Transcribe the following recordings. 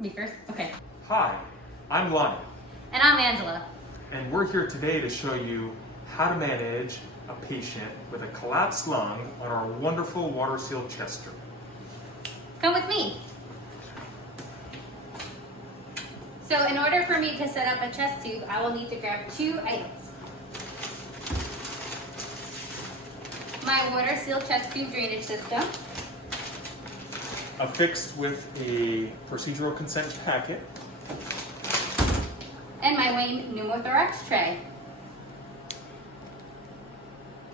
Me first? Okay. Hi, I'm Lonnie, And I'm Angela. and we're here today to show you how to manage a patient with a collapsed lung on our wonderful water-sealed chest tube. Come with me. So in order for me to set up a chest tube, I will need to grab two items. My water sealed chest tube drainage system. Affixed with a procedural consent packet. And my Wayne pneumothorax tray.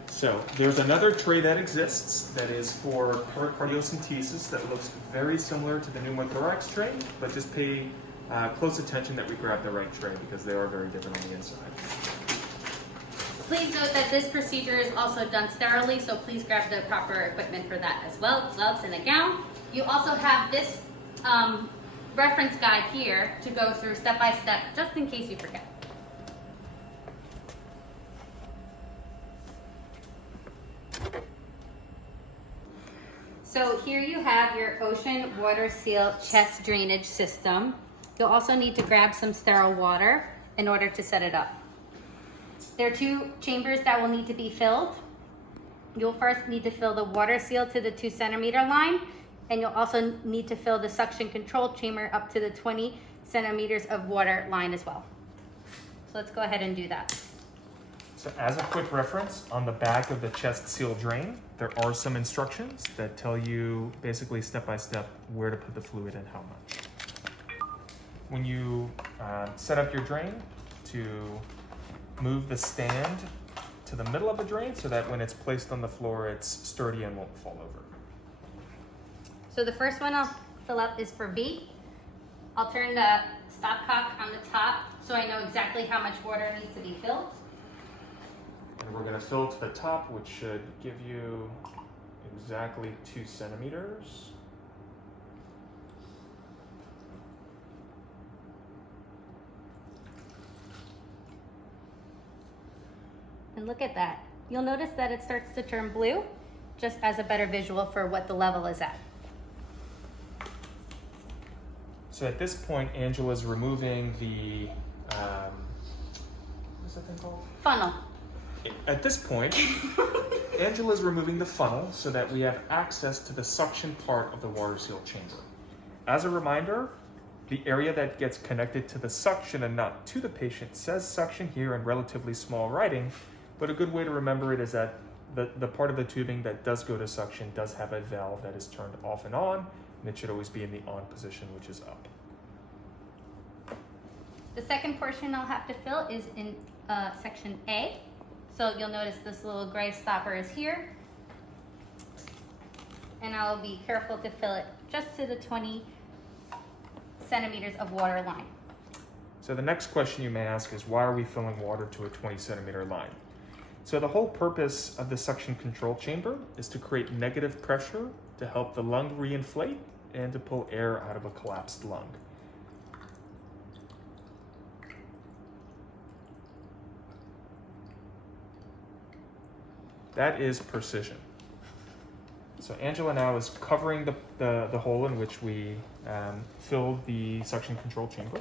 So there's another tray that exists that is for pericardiocentesis that looks very similar to the pneumothorax tray, but just pay close attention that we grab the right tray because they are very different on the inside. Please note that this procedure is also done sterilely, so please grab the proper equipment for that as well, gloves and a gown. You also have this reference guide here to go through step by step, just in case you forget. So here you have your Ocean Water Seal chest drainage system. You'll also need to grab some sterile water in order to set it up. There are two chambers that will need to be filled. You'll first need to fill the water seal to the 2 centimeter line, and you'll also need to fill the suction control chamber up to the 20 centimeters of water line as well. So let's go ahead and do that. So as a quick reference, on the back of the chest seal drain, there are some instructions that tell you basically step by step where to put the fluid and how much. When you set up your drain, to move the stand to the middle of the drain so that when it's placed on the floor, it's sturdy and won't fall over. So the first one I'll fill up is for B. I'll turn the stopcock on the top so I know exactly how much water needs to be filled. And we're gonna fill to the top, which should give you exactly 2 centimeters. And look at that. You'll notice that it starts to turn blue, just as a better visual for what the level is at. So at this point, Angela's removing the, what's that thing called? Funnel. At this point, Angela's removing the funnel so that we have access to the suction part of the water seal chamber. As a reminder, the area that gets connected to the suction and not to the patient says suction here in relatively small writing, but a good way to remember it is that the part of the tubing that does go to suction does have a valve that is turned off and on, and it should always be in the on position, which is up. The second portion I'll have to fill is in section A. So you'll notice this little gray stopper is here. And I'll be careful to fill it just to the 20 centimeters of water line. So the next question you may ask is, why are we filling water to a 20 centimeter line? So the whole purpose of the suction control chamber is to create negative pressure to help the lung reinflate and to pull air out of a collapsed lung. That is precision. So Angela now is covering the hole in which we filled the suction control chamber.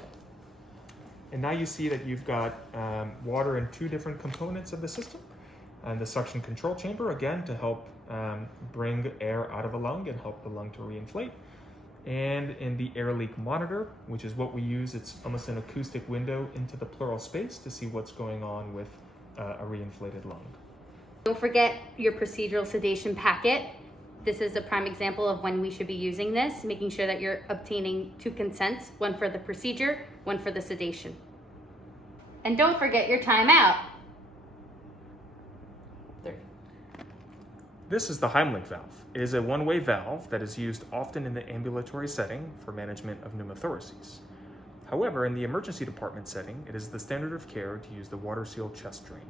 And now you see that you've got water in 2 different components of the system. And the suction control chamber, again, to help bring air out of a lung and help the lung to reinflate. And in the air leak monitor, which is what we use, it's almost an acoustic window into the pleural space to see what's going on with a reinflated lung. Don't forget your procedural sedation packet. This is a prime example of when we should be using this, making sure that you're obtaining 2 consents, one for the procedure, one for the sedation. And don't forget your timeout. 3. This is the Heimlich valve. It is a one-way valve that is used often in the ambulatory setting for management of pneumothoraces. However, in the emergency department setting, it is the standard of care to use the water-sealed chest drain.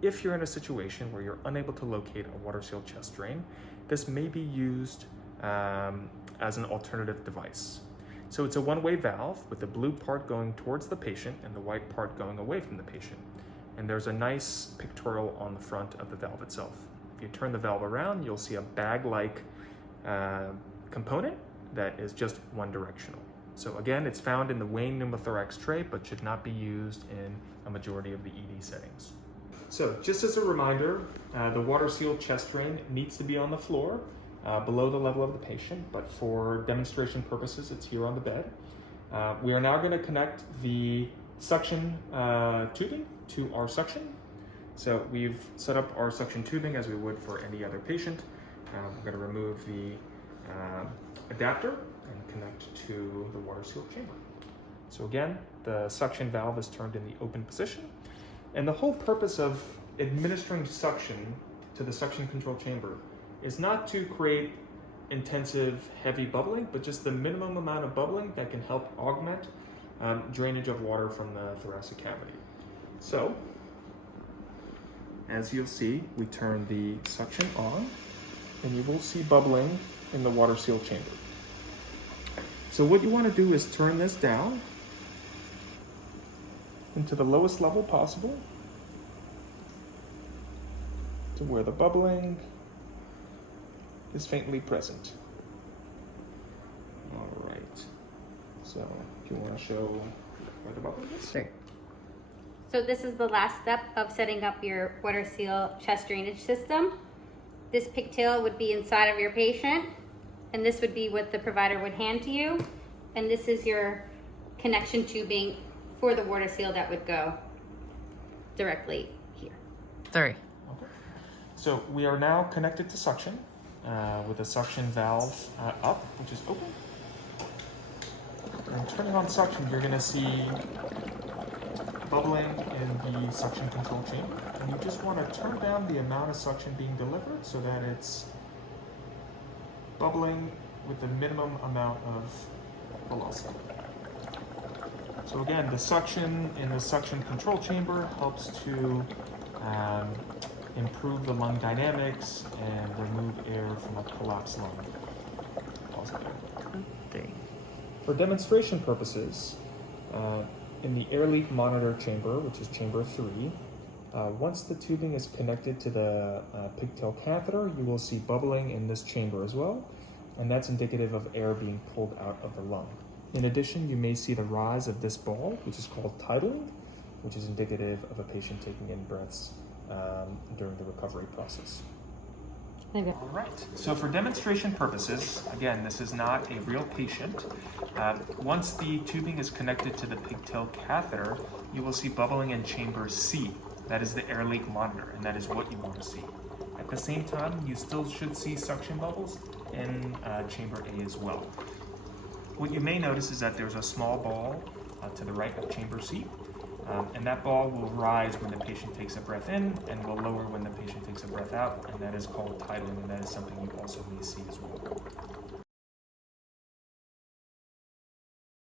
If you're in a situation where you're unable to locate a water-sealed chest drain, this may be used as an alternative device. So it's a one-way valve with the blue part going towards the patient and the white part going away from the patient. And there's a nice pictorial on the front of the valve itself. If you turn the valve around, you'll see a bag-like component that is just one directional. So again, it's found in the Wayne pneumothorax tray, but should not be used in a majority of the ED settings. So just as a reminder, the water seal chest drain needs to be on the floor below the level of the patient, but for demonstration purposes, it's here on the bed. We are now going to connect the suction tubing to our suction. So we've set up our suction tubing as we would for any other patient. We're going to remove the adapter and connect to the water seal chamber. So again, the suction valve is turned in the open position. And the whole purpose of administering suction to the suction control chamber is not to create intensive, heavy bubbling, but just the minimum amount of bubbling that can help augment drainage of water from the thoracic cavity. So, as you'll see, we turn the suction on, and you will see bubbling in the water seal chamber. So what you want to do is turn this down into the lowest level possible to where the bubbling is faintly present. All right. So if you want to show where the bubbling is. Sure. So this is the last step of setting up your water seal chest drainage system. This pigtail would be inside of your patient, and this would be what the provider would hand to you. And this is your connection tubing for the water seal that would go directly here. 3. Okay. So we are now connected to suction with the suction valve up, which is open. And turning on suction, you're going to see bubbling in the suction control chamber. And you just want to turn down the amount of suction being delivered so that it's bubbling with the minimum amount of velocity. So again, the suction in the suction control chamber helps to improve the lung dynamics and remove air from a collapsed lung. Pause it there. 3. For demonstration purposes, in the air leak monitor chamber, which is chamber 3, once the tubing is connected to the pigtail catheter, you will see bubbling in this chamber as well, and that's indicative of air being pulled out of the lung. In addition, you may see the rise of this ball, which is called tidling, which is indicative of a patient taking in breaths during the recovery process. Okay. All right, so for demonstration purposes, again, this is not a real patient. Once the tubing is connected to the pigtail catheter, you will see bubbling in chamber C. That is the air leak monitor, and that is what you want to see. At the same time, you still should see suction bubbles in chamber A as well. What you may notice is that there's a small ball to the right of chamber C, and that ball will rise when the patient takes a breath in and will lower when the patient takes a breath out, and that is called tidling, and that is something you also may see as well.